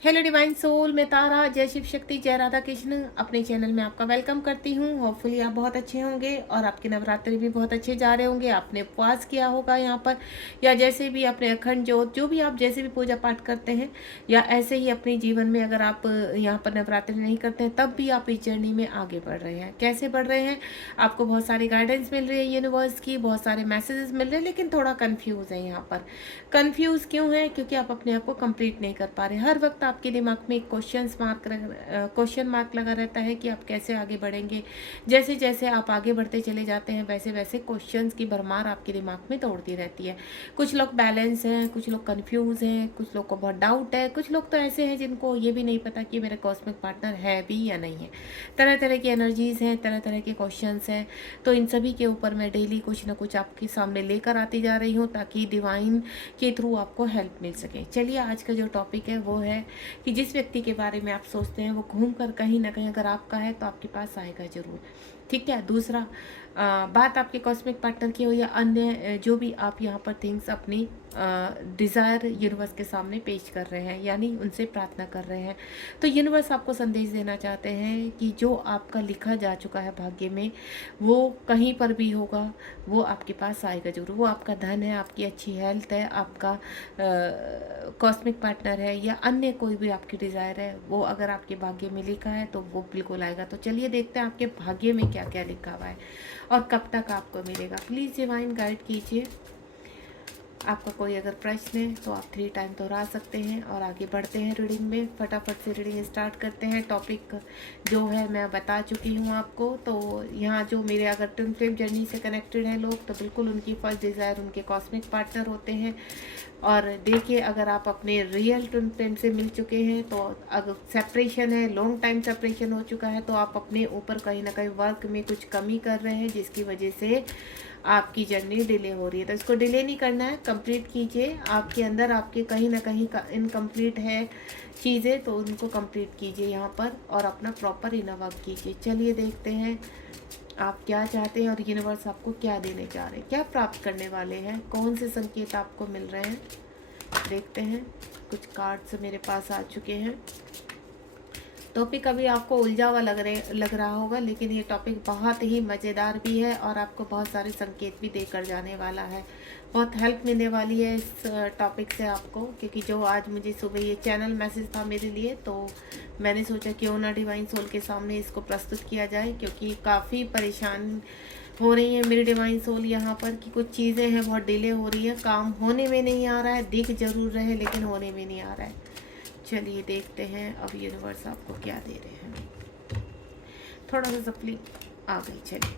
Hello divine soul, मैं तारा, जय शिव शक्ति, जय राधा कृष्ण अपने चैनल में आपका वेलकम करती हूँ। होपफुली आप बहुत अच्छे होंगे और आपके नवरात्रि भी बहुत अच्छे जा रहे होंगे। आपने उपवास किया होगा यहाँ पर, या जैसे भी अपने अखंड ज्योत, जो भी आप जैसे भी पूजा पाठ करते हैं, या ऐसे ही अपने जीवन में अगर आप यहाँ पर नवरात्रि नहीं करते हैं तब भी आप इस जर्नी में आगे बढ़ रहे हैं। कैसे बढ़ रहे हैं? आपको बहुत सारी गाइडेंस मिल रही है यूनिवर्स की, बहुत सारे मैसेजेस मिल रहे हैं, लेकिन थोड़ा कन्फ्यूज़ है यहाँ पर। कन्फ्यूज़ क्यों है? क्योंकि आप अपने आप को कंप्लीट नहीं कर पा रहे। हर वक्त आपके दिमाग में एक क्वेश्चन मार्क लगा रहता है कि आप कैसे आगे बढ़ेंगे। जैसे जैसे आप आगे बढ़ते चले जाते हैं वैसे वैसे क्वेश्चंस की भरमार आपके दिमाग में दौड़ती रहती है। कुछ लोग बैलेंस हैं, कुछ लोग कंफ्यूज हैं, कुछ लोग को बहुत डाउट है, कुछ लोग तो ऐसे हैं जिनको ये भी नहीं पता कि मेरा कॉस्मिक पार्टनर है भी या नहीं है। तरह तरह की एनर्जीज हैं, तरह तरह के क्वेश्चंस हैं। तो इन सभी के ऊपर मैं डेली कुछ ना कुछ आपके सामने लेकर आती जा रही हूँ ताकि डिवाइन के थ्रू आपको हेल्प मिल सके। चलिए, आज का जो टॉपिक है वो है कि जिस व्यक्ति के बारे में आप सोचते हैं वो घूम कर कहीं ना कहीं अगर आपका है तो आपके पास आएगा जरूर। ठीक है। दूसरा, बात आपके कॉस्मिक पार्टनर की हो या अन्य जो भी आप यहाँ पर थिंग्स अपनी डिज़ायर यूनिवर्स के सामने पेश कर रहे हैं, यानी उनसे प्रार्थना कर रहे हैं, तो यूनिवर्स आपको संदेश देना चाहते हैं कि जो आपका लिखा जा चुका है भाग्य में, वो कहीं पर भी होगा, वो आपके पास आएगा जरूर। वो आपका धन है, आपकी अच्छी हेल्थ है, आपका कॉस्मिक पार्टनर है, या अन्य कोई भी आपकी डिज़ायर है, वो अगर आपके भाग्य में लिखा है तो वो बिल्कुल आएगा। तो चलिए देखते हैं आपके भाग्य में क्या क्या लिखा हुआ है और कब तक आपको मिलेगा। प्लीज़ डिवाइन गाइड कीजिए। आपका कोई अगर प्रश्न है तो आप 3 टाइम दोहरा सकते हैं और आगे बढ़ते हैं रीडिंग में। फटाफट से रीडिंग स्टार्ट करते हैं। टॉपिक जो है मैं बता चुकी हूँ आपको। तो यहाँ जो मेरे अगर ट्विन फ्लेम जर्नी से कनेक्टेड हैं लोग, तो बिल्कुल उनकी फर्स्ट डिज़ायर उनके कॉस्मिक पार्टनर होते हैं। और देखिए, अगर आप अपने रियल ट्विन फ्लेम से मिल चुके हैं तो अगर सेपरेशन है, लॉन्ग टाइम सेपरेशन हो चुका है, तो आप अपने ऊपर कहीं ना कहीं वर्क में कुछ कमी कर रहे हैं जिसकी वजह से आपकी जर्नी डिले हो रही है। तो इसको डिले नहीं करना है, कंप्लीट कीजिए। आपके अंदर आपके कहीं ना कहीं इनकम्प्लीट है चीज़ें, तो उनको कंप्लीट कीजिए यहाँ पर और अपना प्रॉपर इनर वर्क कीजिए। चलिए देखते हैं आप क्या चाहते हैं और यूनिवर्स आपको क्या देने जा रहे हैं, क्या प्राप्त करने वाले हैं, कौन से संकेत आपको मिल रहे हैं। देखते हैं। कुछ कार्ड्स मेरे पास आ चुके हैं। टॉपिक अभी आपको उलझा हुआ लग रहा होगा, लेकिन ये टॉपिक बहुत ही मज़ेदार भी है और आपको बहुत सारे संकेत भी देकर जाने वाला है। बहुत हेल्प मिलने वाली है इस टॉपिक से आपको, क्योंकि जो आज मुझे सुबह ये चैनल मैसेज था मेरे लिए, तो मैंने सोचा क्यों ना डिवाइन सोल के सामने इसको प्रस्तुत किया जाए, क्योंकि काफ़ी परेशान हो रही है मेरी डिवाइन सोल यहाँ पर कि कुछ चीज़ें हैं बहुत डिले हो रही है, काम होने में नहीं आ रहा है, दिख जरूर रहे लेकिन होने में नहीं आ रहा है। चलिए देखते हैं अब यूनिवर्स आपको क्या दे रहे हैं। थोड़ा सा सफली आ गई। चलिए,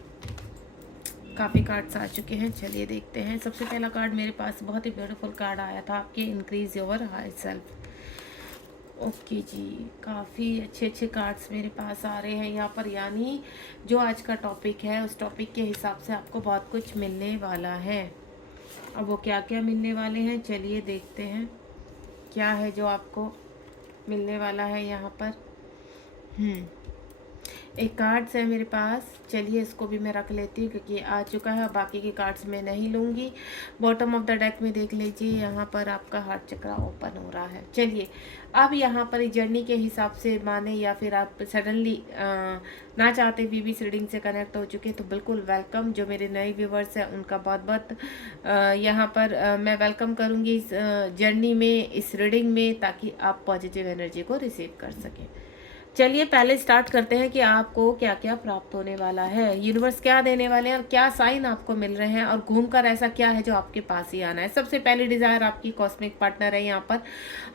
काफ़ी कार्ड्स आ चुके हैं। चलिए देखते हैं। सबसे पहला कार्ड मेरे पास बहुत ही ब्यूटीफुल कार्ड आया था आपके, increase your high self. Okay जी, काफ़ी अच्छे अच्छे कार्ड्स मेरे पास आ रहे हैं यहाँ पर, यानी जो आज का टॉपिक है उस टॉपिक के हिसाब से आपको बहुत कुछ मिलने वाला है। अब वो क्या क्या मिलने वाले हैं चलिए देखते हैं क्या है जो आपको मिलने वाला है यहाँ पर। एक कार्ड्स है मेरे पास, चलिए इसको भी मैं रख लेती हूँ क्योंकि आ चुका है। बाकी के कार्ड्स मैं नहीं लूँगी। बॉटम ऑफ द डेक में देख लीजिए, यहाँ पर आपका हार्ट चक्रा ओपन हो रहा है। चलिए, अब यहाँ पर इस जर्नी के हिसाब से माने या फिर आप सडनली ना चाहते भी इस रीडिंग से कनेक्ट हो चुके तो बिल्कुल वेलकम। जो मेरे नए व्यूवर्स हैं उनका बहुत बहुत यहाँ पर मैं वेलकम करूँगी इस जर्नी में, इस रीडिंग में, ताकि आप पॉजिटिव एनर्जी को रिसीव कर सकें। चलिए पहले स्टार्ट करते हैं कि आपको क्या क्या प्राप्त होने वाला है, यूनिवर्स क्या देने वाले हैं और क्या साइन आपको मिल रहे हैं और घूमकर ऐसा क्या है जो आपके पास ही आना है। सबसे पहली डिजायर आपकी कॉस्मिक पार्टनर है, यहाँ पर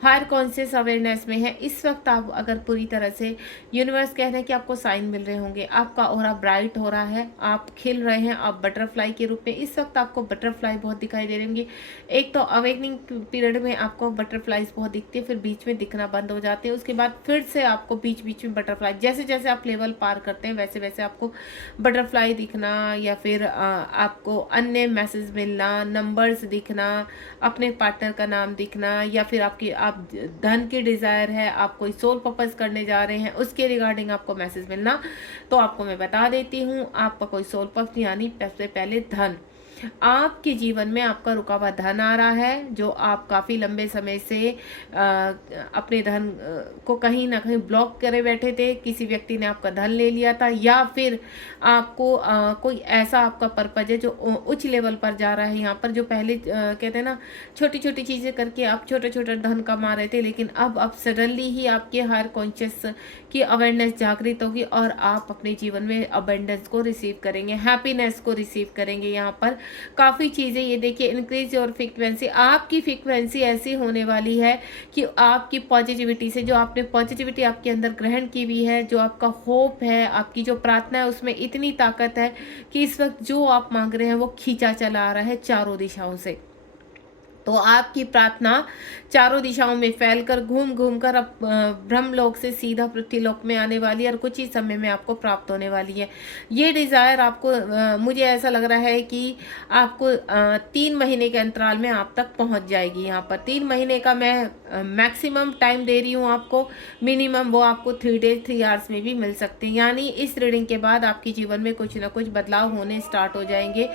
हायर कॉन्शियस अवेयरनेस में है इस वक्त। आप अगर पूरी तरह से, यूनिवर्स कह रहे हैं कि आपको साइन मिल रहे होंगे, आपका ऑरा ब्राइट हो रहा है, आप खिल रहे हैं, आप बटरफ्लाई के रूप में इस वक्त आपको बटरफ्लाई बहुत दिखाई दे रहे होंगे। एक तो अवेकनिंग पीरियड में आपको बटरफ्लाईज बहुत दिखती है, फिर बीच में दिखना बंद हो जाती है, उसके बाद फिर से आपको बीच बीच में बटरफ्लाई, जैसे जैसे आप लेवल पार करते हैं वैसे वैसे आपको बटरफ्लाई दिखना, या फिर आपको अन्य मैसेज मिलना, नंबर्स दिखना, अपने पार्टनर का नाम दिखना, या फिर आप धन की डिज़ायर है, आप कोई सोल पर्पस करने जा रहे हैं उसके रिगार्डिंग आपको मैसेज मिलना। तो आपको मैं बता देती हूँ, आपका कोई सोल पर्पस यानी सबसे पहले धन, आपके जीवन में आपका रुका हुआ धन आ रहा है, जो आप काफ़ी लंबे समय से अपने धन को कहीं ना कहीं ब्लॉक करे बैठे थे। किसी व्यक्ति ने आपका धन ले लिया था, या फिर आपको कोई ऐसा आपका पर्पज है जो उच्च लेवल पर जा रहा है। यहाँ पर जो पहले कहते हैं ना, छोटी छोटी चीज़ें करके आप छोटा छोटा धन कमा रहे थे, लेकिन अब सडनली ही आपके हायर कॉन्शियस की अवेयरनेस जागृत होगी और आप अपने जीवन में अबेंडेंस को रिसीव करेंगे, हैप्पीनेस को रिसीव करेंगे। यहाँ पर काफ़ी चीज़ें, ये देखिए, इंक्रीज योर फ्रीक्वेंसी, आपकी फ्रीक्वेंसी ऐसी होने वाली है कि आपकी पॉजिटिविटी से, जो आपने पॉजिटिविटी आपके अंदर ग्रहण की हुई है, जो आपका होप है, आपकी जो प्रार्थना है, उसमें इतनी ताकत है कि इस वक्त जो आप मांग रहे हैं वो खींचा चला आ रहा है चारों दिशाओं से। तो आपकी प्रार्थना चारों दिशाओं में फैलकर घूम घूम कर अब ब्रह्मलोक से सीधा पृथ्वीलोक में आने वाली है, और कुछ ही समय में आपको प्राप्त होने वाली है। ये डिज़ायर आपको मुझे ऐसा लग रहा है कि आपको 3 महीने के अंतराल में आप तक पहुंच जाएगी। यहाँ पर 3 महीने का मैं मैक्सिमम टाइम दे रही हूँ आपको, मिनिमम वो आपको 3 डेज 3 आवर्स में भी मिल सकते हैं। यानी इस रीडिंग के बाद आपके जीवन में कुछ ना कुछ बदलाव होने स्टार्ट हो जाएंगे।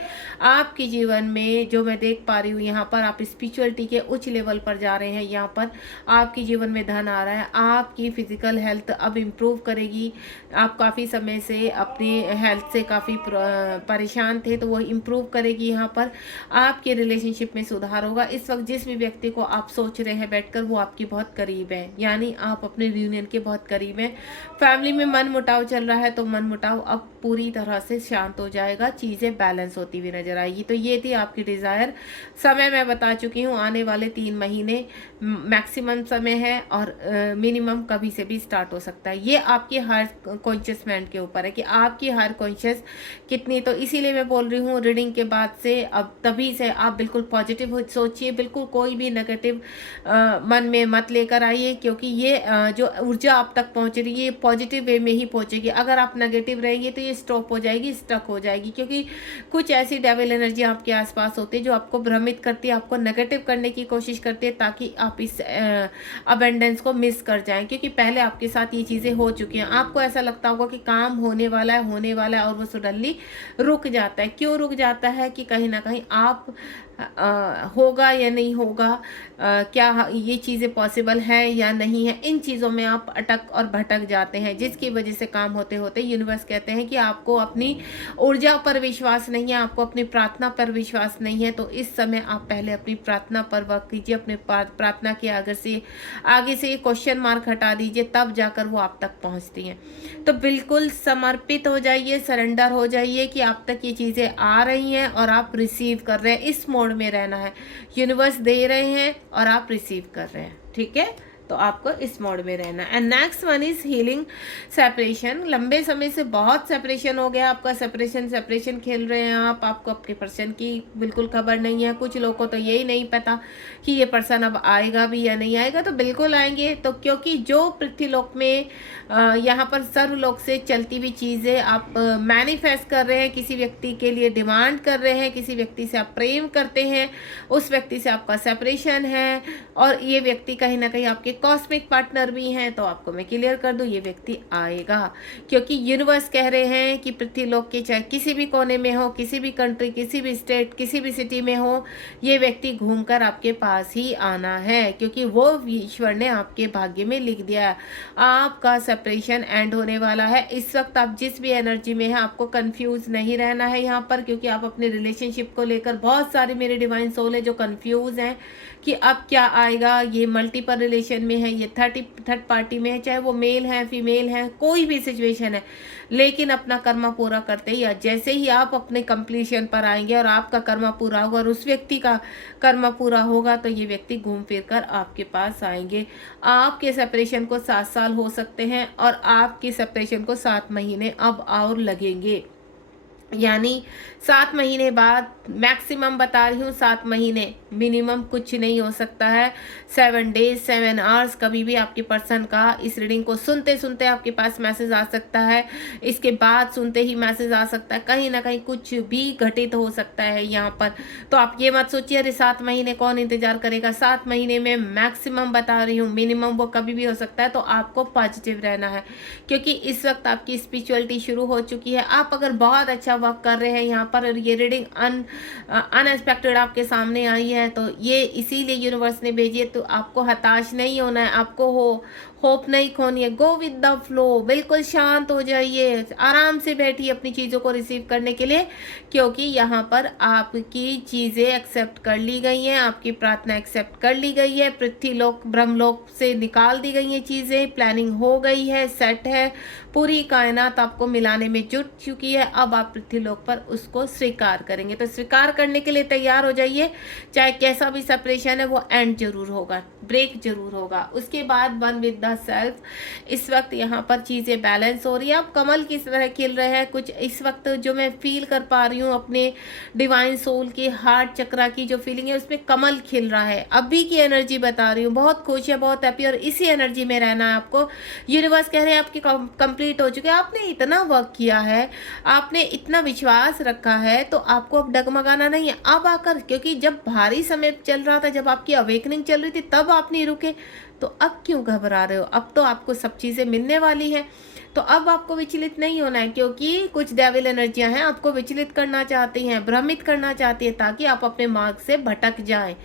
आपके जीवन में जो मैं देख पा रही हूँ, यहाँ पर आप स्पिरिचुअलिटी के उच्च लेवल पर जा रहे हैं। यहाँ पर आपके जीवन में धन आ रहा है, आपकी फिजिकल हेल्थ अब इम्प्रूव करेगी। आप काफ़ी समय से अपनी हेल्थ से काफ़ी परेशान थे, तो वो इम्प्रूव करेगी। यहाँ पर आपके रिलेशनशिप में सुधार होगा। इस वक्त जिस भी व्यक्ति को आप सोच रहे हैं बैठकर, वो आपकी बहुत करीब है, यानी आप अपने रियूनियन के बहुत करीब हैं। फैमिली में मन मुटाव चल रहा है, तो मन मुटाव अब पूरी तरह से शांत हो जाएगा, चीज़ें बैलेंस होती हुई नजर आएगी। तो ये थी आपकी डिज़ायर। समय मैं बता चुकी हूँ, आने वाले 3 महीने मैक्सिमम समय है, और मिनिमम कभी से भी स्टार्ट हो सकता है। ये आपकी हायर कॉन्शियस माइंड के ऊपर है कि आपकी हायर कॉन्शियस कितनी। तो इसीलिए मैं बोल रही हूँ, रीडिंग के बाद से अब तभी से आप बिल्कुल पॉजिटिव सोचिए, बिल्कुल कोई भी नेगेटिव मन में मत लेकर आइए, क्योंकि ये जो ऊर्जा आप तक पहुँच रही है पॉजिटिव वे में ही पहुँचेगी। अगर आप नेगेटिव रहेंगे तो ये स्टॉप हो जाएगी, स्टक हो जाएगी, क्योंकि कुछ ऐसी डेविल एनर्जी आपके आसपास होती है जो आपको भ्रमित करती है, आपको नेगेटिव करने की कोशिश करती है, ताकि आप इस अबेंडेंस को मिस कर जाएं। क्योंकि पहले आपके साथ ये चीज़ें हो चुकी हैं। आपको ऐसा लगता होगा कि काम होने वाला है, होने वाला है, और वो सडनली रुक जाता है। क्यों रुक जाता है? कि कहीं ना कहीं आप होगा या नहीं होगा, क्या ये चीज़ें पॉसिबल है या नहीं है, इन चीज़ों में आप अटक और भटक जाते हैं, जिसकी वजह से काम होते होते यूनिवर्स कहते हैं कि आपको अपनी ऊर्जा पर विश्वास नहीं है, आपको अपनी प्रार्थना पर विश्वास नहीं है। तो इस समय आप पहले अपनी प्रार्थना पर वर्क कीजिए, अपने प्रार्थना के आगे से क्वेश्चन मार्क हटा दीजिए, तब जाकर वो आप तक पहुंचती हैं। तो बिल्कुल समर्पित हो जाइए, सरेंडर हो जाइए कि आप तक ये चीज़ें आ रही हैं और आप रिसीव कर रहे हैं। इस मोड में रहना है, यूनिवर्स दे रहे हैं और आप रिसीव कर रहे हैं, ठीक है? तो आपको इस मोड में रहना है। And next one is healing separation. लंबे समय से बहुत सेपरेशन हो गया आपका, सेपरेशन खेल रहे हैं आप, आपको अपने पर्सन की बिल्कुल खबर नहीं है। कुछ लोगों को तो यही नहीं पता कि ये पर्सन अब आएगा भी या नहीं आएगा। तो बिल्कुल आएंगे, तो क्योंकि जो पृथ्वीलोक में यहाँ पर सर्वलोक से चलती हुई चीज़ें आप मैनिफेस्ट कर रहे हैं, किसी व्यक्ति के लिए डिमांड कर रहे हैं, किसी व्यक्ति से आप प्रेम करते हैं, उस व्यक्ति से आपका सेपरेशन है, और ये व्यक्ति कहीं ना कहीं आपके कॉस्मिक पार्टनर भी हैं। तो आपको मैं क्लियर कर दूं, ये व्यक्ति आएगा, क्योंकि यूनिवर्स कह रहे हैं कि पृथ्वीलोक के चाहे किसी भी कोने में हो, किसी भी कंट्री, किसी भी स्टेट, किसी भी सिटी में हो, ये व्यक्ति घूमकर आपके पास ही आना है, क्योंकि वो ईश्वर ने आपके भाग्य में लिख दिया है। आपका सेपरेशन एंड होने वाला है। इस वक्त आप जिस भी एनर्जी में है, आपको कंफ्यूज नहीं रहना है यहाँ पर, क्योंकि आप अपने रिलेशनशिप को लेकर, बहुत सारे मेरे डिवाइन सोल है जो कंफ्यूज हैं कि अब क्या आएगा। ये मल्टीपल रिलेशन में है, ये थर्ड पार्टी में है, चाहे वो मेल है फीमेल है, कोई भी सिचुएशन है, लेकिन अपना कर्मा पूरा करते ही, जैसे ही आप अपने कंप्लीशन पर आएंगे और आपका कर्मा पूरा होगा और उस व्यक्ति का कर्मा पूरा होगा, तो ये व्यक्ति घूम फिर कर आपके पास आएंगे। आपके सेपरेशन को 7 साल हो सकते हैं, और आपकी सेपरेशन को 7 महीने अब और लगेंगे। यानी 7 महीने बाद, मैक्सिमम बता रही हूँ 7 महीने, मिनिमम कुछ नहीं हो सकता है। 7 डेज 7 आवर्स कभी भी आपके पर्सन का इस रीडिंग को सुनते सुनते आपके पास मैसेज आ सकता है, इसके बाद सुनते ही मैसेज आ सकता है, कहीं ना कहीं कुछ भी घटित हो सकता है यहाँ पर। तो आप ये मत सोचिए अरे 7 महीने कौन इंतजार करेगा। 7 महीने में मैक्सिमम बता रही हूँ, मिनिमम वो कभी भी हो सकता है। तो आपको पॉजिटिव रहना है, क्योंकि इस वक्त आपकी स्पिरिचुअलिटी शुरू हो चुकी है। आप अगर बहुत अच्छा वर्क कर रहे हैं यहाँ पर, और ये रीडिंग अनएक्सपेक्टेड आपके सामने आई है, तो ये इसीलिए यूनिवर्स ने भेजी है। तो आपको हताश नहीं होना है, आपको होप नहीं खोनी है। गो विद द फ्लो, बिल्कुल शांत हो जाइए, आराम से बैठिए अपनी चीज़ों को रिसीव करने के लिए, क्योंकि यहाँ पर आपकी चीज़ें एक्सेप्ट कर ली गई हैं, आपकी प्रार्थना एक्सेप्ट कर ली गई है, पृथ्वीलोक ब्रह्मलोक से निकाल दी गई हैं चीज़ें, प्लानिंग हो गई है, सेट है, पूरी कायनात आपको मिलाने में जुट चुकी है। अब आप पृथ्वीलोक पर उसको स्वीकार करेंगे, तो स्वीकार करने के लिए तैयार हो जाइए। चाहे कैसा भी सेपरेशन है वो एंड जरूर होगा, ब्रेक जरूर होगा। उसके बाद वन विद द सेल्फ, इस वक्त यहाँ पर चीज़ें बैलेंस हो रही है। अब कमल किस तरह खिल रहे हैं, कुछ इस वक्त जो मैं फील कर पा रही हूँ अपने डिवाइन सोल की हार्ट चक्रा की जो फीलिंग है उसमें कमल खिल रहा है। अभी की एनर्जी बता रही हूँ, बहुत खुश है, बहुत हैप्पी, और इसी एनर्जी में रहना है आपको। यूनिवर्स कह रहे हैं आपकी कंप्लीट हो चुके हैं, आपने इतना वर्क किया है, आपने इतना विश्वास रखा है, तो आपको अब डगमगाना नहीं है। अब आकर, क्योंकि जब भारी समय चल रहा था, जब आपकी अवेकनिंग चल रही थी, तब आप नहीं रुके, तो अब क्यों घबरा रहे हो? अब तो आपको सब चीज़ें मिलने वाली हैं, तो अब आपको विचलित नहीं होना है, क्योंकि कुछ डेविल एनर्जियां हैं आपको विचलित करना चाहती हैं, भ्रमित करना चाहती है, ताकि आप अपने मार्ग से भटक जाएं।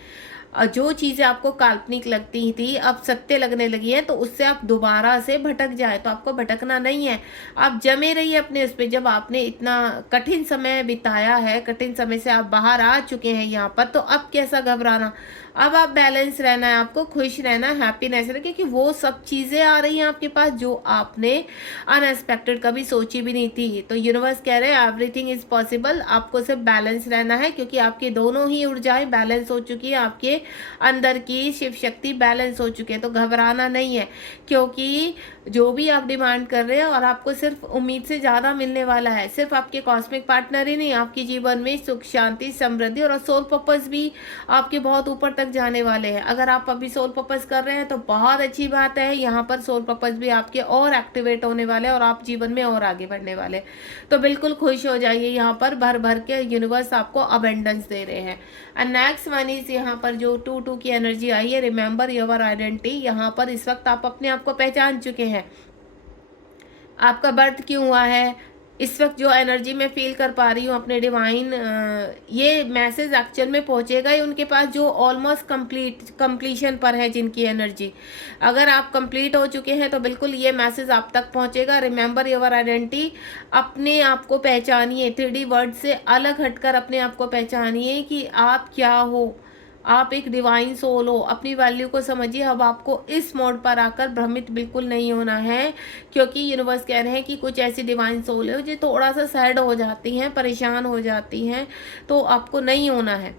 जो चीज़ें आपको काल्पनिक लगती थी अब सत्य लगने लगी है, तो उससे आप दोबारा से भटक जाए। तो आपको भटकना नहीं है, आप जमे रहिए अपने उस पर। जब आपने इतना कठिन समय बिताया है, कठिन समय से आप बाहर आ चुके हैं यहाँ पर, तो अब कैसा घबराना। अब आप बैलेंस रहना है, आपको खुश रहना है, हैप्पीनेस रहना, क्योंकि वो सब चीज़ें आ रही हैं आपके पास जो आपने अनएक्सपेक्टेड कभी सोची भी नहीं थी। तो यूनिवर्स कह रहे हैं एवरीथिंग इज पॉसिबल, आपको सिर्फ बैलेंस रहना है, क्योंकि आपकी दोनों ही ऊर्जाएं बैलेंस हो चुकी है, आपके अंदर की शिव शक्ति बैलेंस हो चुकी है। तो घबराना नहीं है, क्योंकि जो भी आप डिमांड कर रहे हैं और आपको सिर्फ उम्मीद से ज़्यादा मिलने वाला है। सिर्फ आपके कॉस्मिक पार्टनर ही नहीं, आपके जीवन में सुख शांति समृद्धि और सोल पर्पस भी आपके बहुत ऊपर तक जाने वाले हैं। अगर आप अभी सोल पर्पस कर रहे हैं तो बहुत अच्छी बात है, यहाँ पर सोल पर्पस भी आपके और एक्टिवेट होने वाले हैं और आप जीवन में और आगे बढ़ने वाले। तो बिल्कुल खुश हो जाइए, यहाँ पर भर भर के यूनिवर्स आपको अबेंडेंस दे रहे हैं। एंड नेक्स्ट वन इज यहाँ पर जो 2-2 की एनर्जी आई है, रिमेंबर योर आइडेंटिटी। यहाँ पर इस वक्त आप अपने आप को पहचान चुके हैं, आपका बर्थ क्यों हुआ है। इस वक्त जो एनर्जी मैं फील कर पा रही हूँ अपने डिवाइन, ये मैसेज एक्चुअल में पहुँचेगा ही उनके पास जो ऑलमोस्ट कंप्लीशन पर है, जिनकी एनर्जी। अगर आप कंप्लीट हो चुके हैं तो बिल्कुल ये मैसेज आप तक पहुँचेगा। रिमेंबर योर आइडेंटिटी, अपने आप को पहचानिए, 3D वर्ड से अलग हटकर अपने आप को पहचानिए कि आप क्या हो। आप एक डिवाइन सोल हो, अपनी वैल्यू को समझिए। अब आपको इस मोड पर आकर भ्रमित बिल्कुल नहीं होना है, क्योंकि यूनिवर्स कह रहे हैं कि कुछ ऐसी डिवाइन सोल है जो थोड़ा सा सैड हो जाती हैं, परेशान हो जाती हैं, तो आपको नहीं होना है,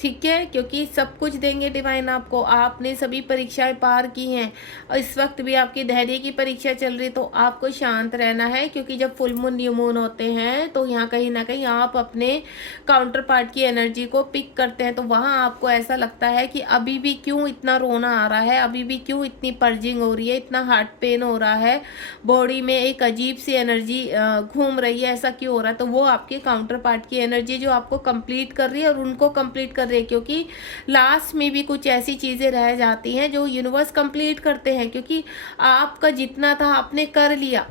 ठीक है, क्योंकि सब कुछ देंगे डिवाइन आपको। आपने सभी परीक्षाएं पार की हैं और इस वक्त भी आपकी धैर्य की परीक्षा चल रही, तो आपको शांत रहना है, क्योंकि जब फुल मून न्यू मून होते हैं तो यहाँ कहीं ना कहीं आप अपने काउंटर पार्ट की एनर्जी को पिक करते हैं। तो वहाँ आपको ऐसा लगता है कि अभी भी क्यों इतना रोना आ रहा है, अभी भी क्यों इतनी पर्जिंग हो रही है, इतना हार्ट पेन हो रहा है, बॉडी में एक अजीब सी एनर्जी घूम रही है, ऐसा क्यों हो रहा है। तो वो आपके काउंटर पार्ट की एनर्जी जो आपको कंप्लीट कर रही है और उनको कंप्लीट कर रही है, क्योंकि लास्ट में भी कुछ ऐसी चीज़ें रह जाती हैं जो यूनिवर्स कंप्लीट करते हैं, क्योंकि आपका जितना था आपने कर लिया,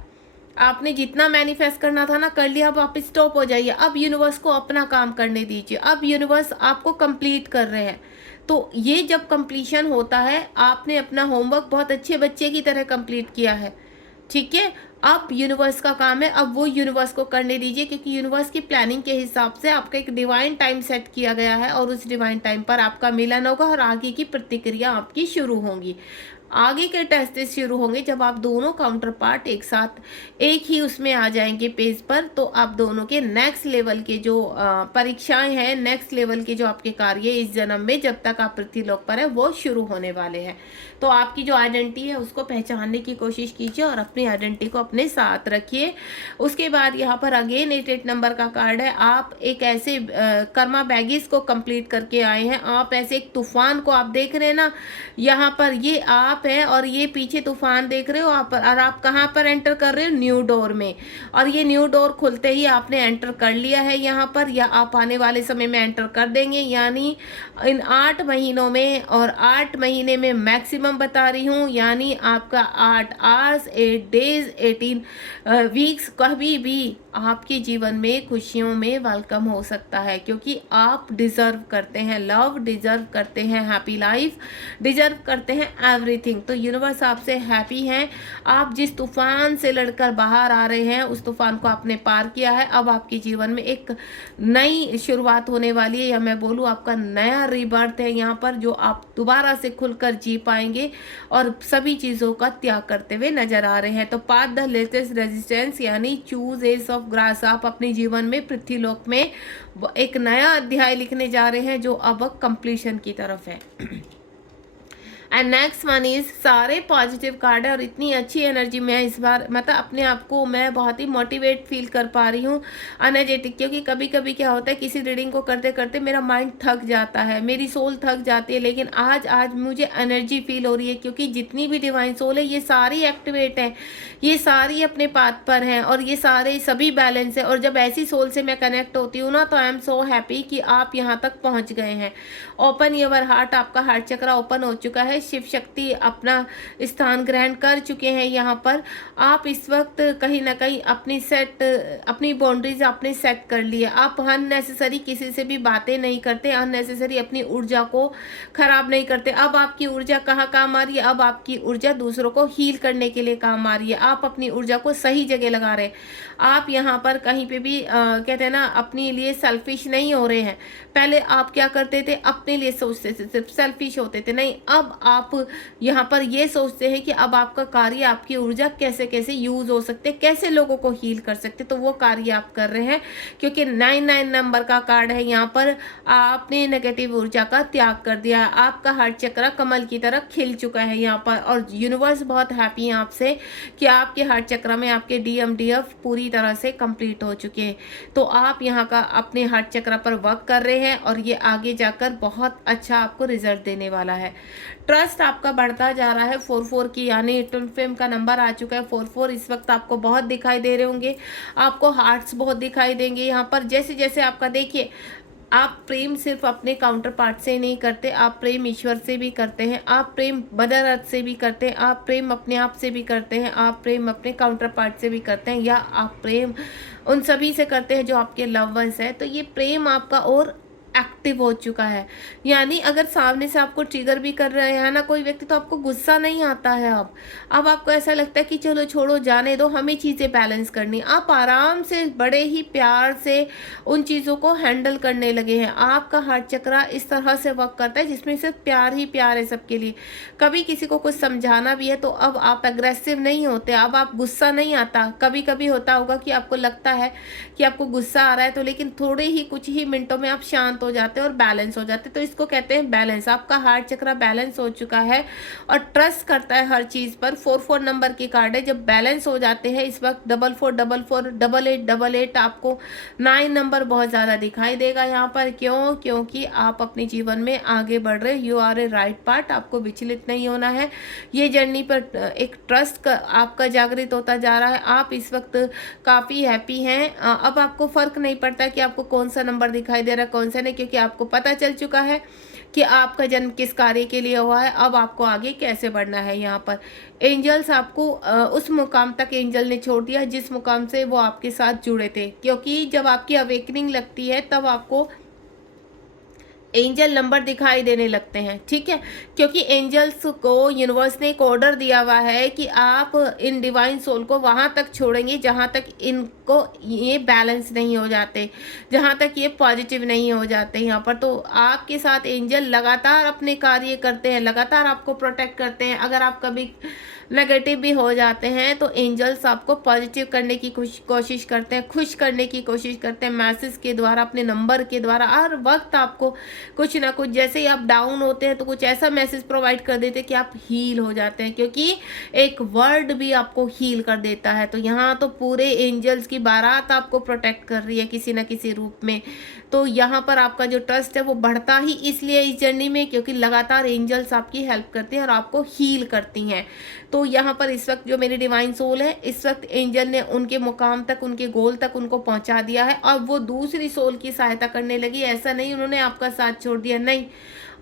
आपने जितना मैनिफेस्ट करना था ना कर लिया। अब आप स्टॉप हो जाइए, अब यूनिवर्स को अपना काम करने दीजिए, अब यूनिवर्स आपको कंप्लीट कर रहे हैं। तो ये जब कंप्लीशन होता है, आपने अपना होमवर्क बहुत अच्छे बच्चे की तरह कंप्लीट किया है, ठीक है। अब यूनिवर्स का काम है, अब वो यूनिवर्स को करने दीजिए, क्योंकि यूनिवर्स की प्लानिंग के हिसाब से आपका एक डिवाइन टाइम सेट किया गया है और उस डिवाइन टाइम पर आपका मिलन होगा और आगे की प्रतिक्रिया आपकी शुरू होंगी। आगे के टेस्ट शुरू होंगे जब आप दोनों काउंटर पार्ट एक साथ एक ही उसमें आ जाएंगे पेज पर, तो आप दोनों के नेक्स्ट लेवल के जो परीक्षाएं हैं, नेक्स्ट लेवल के जो आपके कार्य इस जन्म में जब तक आप पृथ्वीलोक पर है वो शुरू होने वाले हैं। तो आपकी जो आइडेंटिटी है उसको पहचानने की कोशिश कीजिए और अपनी आइडेंटिटी को अपने साथ रखिए। उसके बाद यहाँ पर अगेन 88 नंबर का कार्ड है। आप एक ऐसे कर्मा बैगेज को कंप्लीट करके आए हैं, आप ऐसे एक तूफान को आप देख रहे हैं ना, यहाँ पर ये आप है और ये पीछे तूफान देख रहे हो आप, और आप कहाँ पर एंटर कर रहे हो, न्यू डोर में। और ये न्यू डोर खुलते ही आपने एंटर कर लिया है यहाँ पर, या आप आने वाले समय में एंटर कर देंगे। यानी इन 8 महीनों में, और 8 महीने में मैक्सिमम बता रही हूँ, यानी आपका 8 आवर्स 8 डेज 18 वीक्स कभी भी आपके जीवन में खुशियों में वेलकम हो सकता है, क्योंकि आप डिज़र्व करते हैं लव, डिज़र्व करते हैं हैप्पी लाइफ, डिज़र्व करते हैं एवरीथिंग। तो यूनिवर्स आपसे हैप्पी हैं। आप जिस तूफान से लड़कर बाहर आ रहे हैं उस तूफान को आपने पार किया है। अब आपके जीवन में एक नई शुरुआत होने वाली है, या मैं बोलूँ आपका नया रीबर्थ है यहाँ पर, जो आप दोबारा से खुलकर जी पाएंगे और सभी चीज़ों का त्याग करते हुए नजर आ रहे हैं। तो पाथ द लेटेस्ट रेजिस्टेंस यानी चूज एस ऑफ ग्रास, आप अपने जीवन में पृथ्वीलोक में एक नया अध्याय लिखने जा रहे हैं जो अब कंप्लीशन की तरफ है। एंड नेक्स्ट वन इज सारे पॉजिटिव कार्ड है और इतनी अच्छी एनर्जी में इस बार, मतलब अपने आप को मैं बहुत ही मोटिवेट फील कर पा रही हूँ, एनर्जेटिक। क्योंकि कभी कभी क्या होता है, किसी रीडिंग को करते करते मेरा माइंड थक जाता है, मेरी सोल थक जाती है, लेकिन आज मुझे एनर्जी फील हो रही है, क्योंकि जितनी भी डिवाइन सोल है ये सारी एक्टिवेट है, ये सारी अपने पाथ पर हैं और ये सारे सभी बैलेंस है। और जब ऐसी सोल से मैं कनेक्ट होती हूँ ना, तो आई एम सो हैप्पी कि आप यहाँ तक पहुँच गए हैं। ओपन योर हार्ट, आपका हार्ट चक्र ओपन हो चुका है, शिव शक्ति अपना स्थान ग्रहण कर चुके हैं यहाँ पर। आप इस वक्त कहीं ना कहीं अपनी बाउंड्रीज आपने सेट कर ली है। आप अननेसेसरी किसी से भी बातें नहीं करते, अननेसेसरी अपनी ऊर्जा को खराब नहीं करते। अब आपकी ऊर्जा कहाँ काम आ रही है, अब आपकी ऊर्जा दूसरों को हील करने के लिए काम आ रही है। आप अपनी ऊर्जा को सही जगह लगा रहे हैं। आप यहाँ पर कहीं पे भी कहते हैं ना, अपने लिए सेल्फिश नहीं हो रहे हैं। पहले आप क्या करते थे, अपने लिए सोचते थे, सिर्फ सेल्फिश होते थे। नहीं, अब आप यहाँ पर ये सोचते हैं कि अब आपका कार्य, आपकी ऊर्जा कैसे कैसे यूज हो सकते, कैसे लोगों को हील कर सकते, तो वो कार्य आप कर रहे हैं। क्योंकि 99 नंबर का कार्ड है यहाँ पर, आपने नेगेटिव ऊर्जा का त्याग कर दिया। आपका हार्ट चक्र कमल की तरह खिल चुका है यहाँ पर, और यूनिवर्स बहुत हैप्पी है आपसे कि आपके हार्ट चक्र में आपके DMDF पूरी तरह से कंप्लीट हो चुके हैं। तो आप यहाँ का अपने हार्ट चक्र पर वर्क कर रहे हैं और ये आगे जाकर बहुत अच्छा आपको रिजल्ट देने वाला है। ट्रस्ट आपका बढ़ता जा रहा है। 44 की यानी ट्विन फ्लेम का नंबर आ चुका है। 44 इस वक्त आपको बहुत दिखाई दे रहे होंगे, आपको हार्ट्स बहुत दिखाई देंगे यहाँ पर। जैसे जैसे आपका देखिए, आप प्रेम सिर्फ अपने काउंटर पार्ट से नहीं करते, आप प्रेम ईश्वर से भी करते हैं, आप प्रेम मदर अर्थ से भी करते हैं, आप प्रेम अपने आप से भी करते हैं, आप प्रेम अपने काउंटर पार्ट से भी करते हैं, या आप प्रेम उन सभी से करते हैं जो आपके लव वंस है। तो ये प्रेम आपका और एक्टिव हो चुका है। यानी अगर सामने से आपको ट्रिगर भी कर रहे हैं ना कोई व्यक्ति, तो आपको गुस्सा नहीं आता है। अब आपको ऐसा लगता है कि चलो छोड़ो, जाने दो, हमें चीज़ें बैलेंस करनी। आप आराम से बड़े ही प्यार से उन चीज़ों को हैंडल करने लगे हैं। आपका हार्ट चक्र इस तरह से वर्क करता है जिसमें सिर्फ प्यार ही प्यार है सबके लिए। कभी किसी को कुछ समझाना भी है तो अब आप एग्रेसिव नहीं होते, अब आप गुस्सा नहीं आता। कभी कभी होता होगा कि आपको लगता है कि आपको गुस्सा आ रहा है, तो लेकिन थोड़े ही कुछ ही मिनटों में आप शांत हो जाते हैं और बैलेंस हो जाते हैं। तो इसको कहते हैं बैलेंस। आपका हार्ट चक्र बैलेंस हो चुका है और ट्रस्ट करता है हर चीज पर। 44 नंबर की कार्ड है। जब बैलेंस हो जाते हैं इस वक्त 4444 8888 आपको 9 नंबर बहुत ज्यादा दिखाई देगा यहाँ पर। क्यों? क्योंकि आप अपने जीवन में आगे बढ़ रहे, you are a right part. आपको विचलित नहीं होना है। ये जर्नी पर एक ट्रस्ट आपका जागृत होता जा रहा है। आप इस वक्त काफी हैप्पी हैं। अब आपको फर्क नहीं पड़ता कि आपको कौन सा नंबर दिखाई दे रहा है कौन सा नहीं, क्योंकि आपको पता चल चुका है कि आपका जन्म किस कार्य के लिए हुआ है। अब आपको आगे कैसे बढ़ना है। यहाँ पर एंजल्स आपको उस मुकाम तक एंजल ने छोड़ दिया जिस मुकाम से वो आपके साथ जुड़े थे। क्योंकि जब आपकी अवेकनिंग लगती है तब आपको एंजल नंबर दिखाई देने लगते हैं, ठीक है। क्योंकि एंजल्स को यूनिवर्स ने एक ऑर्डर दिया हुआ है कि आप इन डिवाइन सोल को वहां तक छोड़ेंगे जहां तक इनको ये बैलेंस नहीं हो जाते, जहां तक ये पॉजिटिव नहीं हो जाते यहाँ पर। तो आपके साथ एंजल लगातार अपने कार्य करते हैं, लगातार आपको प्रोटेक्ट करते हैं। अगर आप कभी नेगेटिव भी हो जाते हैं तो एंजल्स आपको पॉजिटिव करने की कोशिश करते हैं, खुश करने की कोशिश करते हैं, मैसेज के द्वारा, अपने नंबर के द्वारा। हर वक्त आपको कुछ ना कुछ, जैसे ही आप डाउन होते हैं तो कुछ ऐसा मैसेज प्रोवाइड कर देते हैं कि आप हील हो जाते हैं। क्योंकि एक वर्ड भी आपको हील कर देता है। तो यहाँ तो पूरे एंजल्स की बारात आपको प्रोटेक्ट कर रही है किसी न किसी रूप में। तो यहाँ पर आपका जो ट्रस्ट है वो बढ़ता ही इसलिए इस जर्नी में, क्योंकि लगातार एंजल्स आपकी हेल्प करती हैं और आपको हील करती हैं। तो यहाँ पर इस वक्त जो मेरी डिवाइन सोल है, इस वक्त एंजल ने उनके मुकाम तक, उनके गोल तक उनको पहुंचा दिया है और वो दूसरी सोल की सहायता करने लगी। ऐसा नहीं उन्होंने आपका साथ छोड़ दिया, नहीं,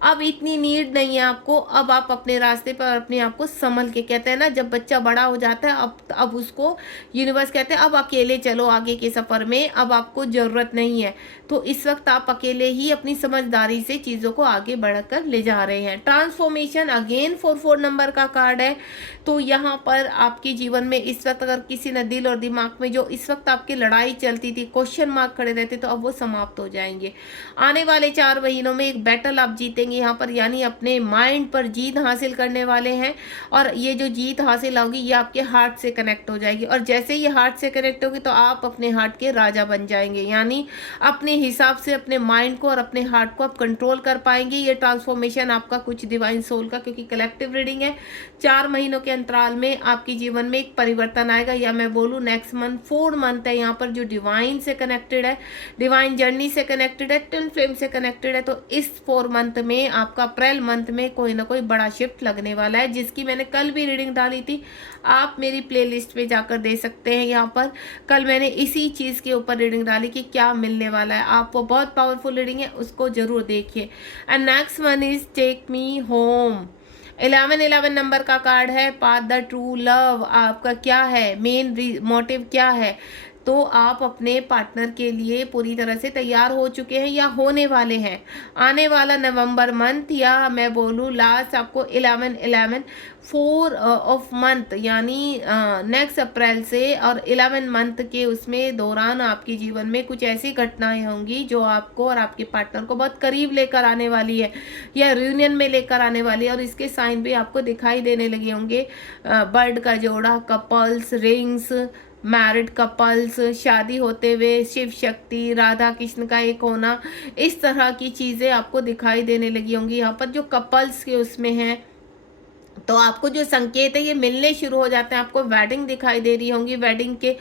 अब इतनी नीड नहीं है आपको, अब आप अपने रास्ते पर अपने आप को संभल के, कहते हैं ना जब बच्चा बड़ा हो जाता है अब उसको यूनिवर्स कहते हैं अब अकेले चलो आगे के सफ़र में, अब आपको ज़रूरत नहीं है। तो इस वक्त आप अकेले ही अपनी समझदारी से चीज़ों को आगे बढ़कर ले जा रहे हैं। ट्रांसफॉर्मेशन अगेन 44 नंबर का कार्ड है। तो यहाँ पर आपके जीवन में इस वक्त अगर किसी ने दिल और दिमाग में जो इस वक्त आपकी लड़ाई चलती थी, क्वेश्चन मार्क खड़े रहते, तो अब वो समाप्त हो जाएंगे। आने वाले 4 महीनों में एक बैटल आप जीतेंगे यहाँ पर, यानी अपने माइंड पर जीत हासिल करने वाले हैं। और ये जो जीत हासिल होगी ये आपके हार्ट से कनेक्ट हो जाएगी, और जैसे ये हार्ट से कनेक्ट होगी तो आप अपने हार्ट के राजा बन जाएंगे, यानी अपने हिसाब से अपने माइंड को और अपने हार्ट को आप कंट्रोल कर पाएंगे। ये ट्रांसफॉर्मेशन आपका कुछ डिवाइन सोल का, क्योंकि कलेक्टिव रीडिंग है, 4 महीनों के अंतराल में आपके जीवन में एक परिवर्तन आएगा, या मैं बोलूँ नेक्स्ट मंथ 4 मंथ है यहाँ पर जो डिवाइन से कनेक्टेड है, डिवाइन जर्नी से कनेक्टेड है, ट्विन फ्लेम से कनेक्टेड है। तो इस 4 मंथ में आपका अप्रैल मंथ में कोई ना कोई बड़ा शिफ्ट लगने वाला है, जिसकी मैंने कल भी रीडिंग डाली थी, आप मेरी प्लेलिस्ट पे जाकर दे सकते हैं। यहाँ पर कल मैंने इसी चीज़ के ऊपर रीडिंग डाली कि क्या मिलने वाला है आपको, बहुत पावरफुल रीडिंग है, उसको जरूर देखिए। And next one is take me home. 11 number का कार्ड है, पाथ द ट्रू लव। आपका क्या है मेन मोटिव, क्या है? तो आप अपने पार्टनर के लिए पूरी तरह से तैयार हो चुके हैं या होने वाले हैं। आने वाला नवंबर मंथ, या मैं बोलूँ लास्ट आपको 11 4 ऑफ मंथ, यानी नेक्स्ट अप्रैल से, और 11 मंथ के उसमें दौरान आपके जीवन में कुछ ऐसी घटनाएं होंगी जो आपको और आपके पार्टनर को बहुत करीब लेकर आने वाली है, या रियूनियन में लेकर आने वाली है। और इसके साइन भी आपको दिखाई देने लगे होंगे, बर्ड का जोड़ा, कपल्स, रिंग्स, मैरिड कपल्स, शादी होते हुए, शिव शक्ति, राधा कृष्ण का एक होना, इस तरह की चीज़ें आपको दिखाई देने लगी होंगी। यहाँ पर जो कपल्स के उसमें हैं, तो आपको जो संकेत है ये मिलने शुरू हो जाते हैं। आपको वेडिंग दिखाई दे रही होंगी, वेडिंग के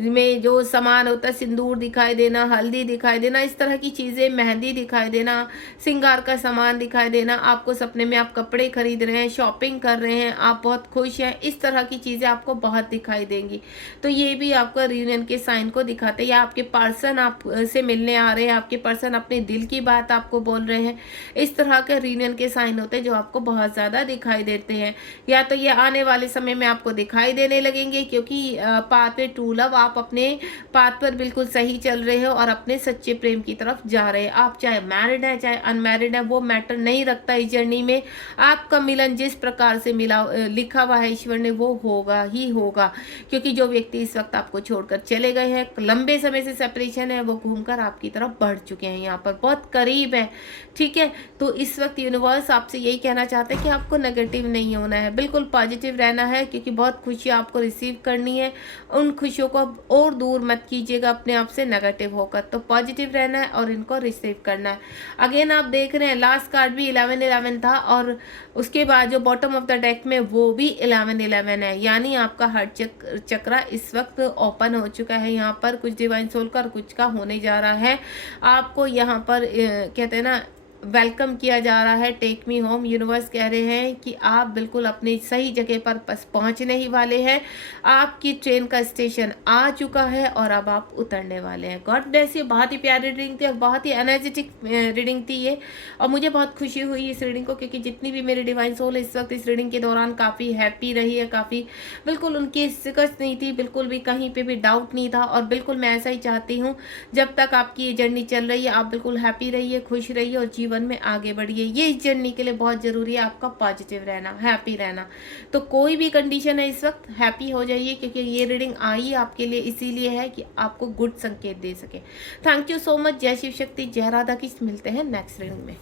में जो सामान होता है, सिंदूर दिखाई देना, हल्दी दिखाई देना, इस तरह की चीज़ें, मेहंदी दिखाई देना, श्रृंगार का सामान दिखाई देना, आपको सपने में आप कपड़े खरीद रहे हैं, शॉपिंग कर रहे हैं, आप बहुत खुश हैं, इस तरह की चीज़ें आपको बहुत दिखाई देंगी। तो ये भी आपका रियूनियन के साइन को दिखाते हैं, या आपके पर्सन आप से मिलने आ रहे हैं, आपके पर्सन अपने दिल की बात आपको बोल रहे हैं, इस तरह के रियूनियन के साइन होते हैं जो आपको बहुत ज़्यादा दिखाई देते हैं। या तो ये आने वाले समय में आपको दिखाई देने लगेंगे, क्योंकि पाथ पे ट्रू लव, आप अपने पाथ पर बिल्कुल सही चल रहे हो और अपने सच्चे प्रेम की तरफ जा रहे हैं। आप चाहे मैरिड है चाहे अनमैरिड है, वो मैटर नहीं रखता इस जर्नी में। आपका मिलन जिस प्रकार से लिखा हुआ है ईश्वर ने, वो होगा ही होगा, क्योंकि जो व्यक्ति इस वक्त आपको छोड़कर चले गए हैं, लंबे समय से सेपरेशन है, वो घूमकर आपकी तरफ बढ़ चुके हैं, यहाँ पर बहुत करीब है। ठीक है, तो इस वक्त यूनिवर्स आपसे यही कहना चाहते हैं कि आपको नेगेटिव नहीं होना है, बिल्कुल पॉजिटिव रहना है, क्योंकि बहुत खुशियाँ आपको रिसीव करनी है। उन खुशियों को अब और दूर मत कीजिएगा अपने आप से नेगेटिव होकर, तो पॉजिटिव रहना है और इनको रिसीव करना है। अगेन आप देख रहे हैं लास्ट कार्ड भी 11 था, और उसके बाद जो बॉटम ऑफ द डेक में वो भी 11 है, यानी आपका हार्ट चक्रा इस वक्त ओपन हो चुका है। यहाँ पर कुछ डिवाइन सोल का और कुछ का होने जा रहा है। आपको यहाँ पर कहते हैं ना वेलकम किया जा रहा है, टेक मी होम। यूनिवर्स कह रहे हैं कि आप बिल्कुल अपनी सही जगह पर पहुंचने ही वाले हैं। आपकी ट्रेन का स्टेशन आ चुका है और अब आप उतरने वाले हैं। God bless you. बहुत ही प्यारी रीडिंग थी और बहुत ही एनर्जेटिक रीडिंग थी ये, और मुझे बहुत खुशी हुई इस रीडिंग को, क्योंकि जितनी भी मेरी डिवाइन सोल इस वक्त इस रीडिंग के दौरान काफ़ी हैप्पी रही है, काफ़ी बिल्कुल उनकी शिकस्त नहीं थी, बिल्कुल भी कहीं पर भी डाउट नहीं था। और बिल्कुल मैं ऐसा ही चाहती हूँ, जब तक आपकी ये जर्नी चल रही है आप बिल्कुल हैप्पी रहिए, खुश रहिए और जीवन में आगे बढ़िए। ये इस जर्नी के लिए बहुत जरूरी है आपका पॉजिटिव रहना, हैप्पी रहना। तो कोई भी कंडीशन है इस वक्त हैप्पी हो जाइए, क्योंकि ये रीडिंग आई आपके लिए इसीलिए है कि आपको गुड संकेत दे सके। Thank you so much. जय शिव शक्ति, जय राधा कृष्ण। मिलते हैं नेक्स्ट रीडिंग में।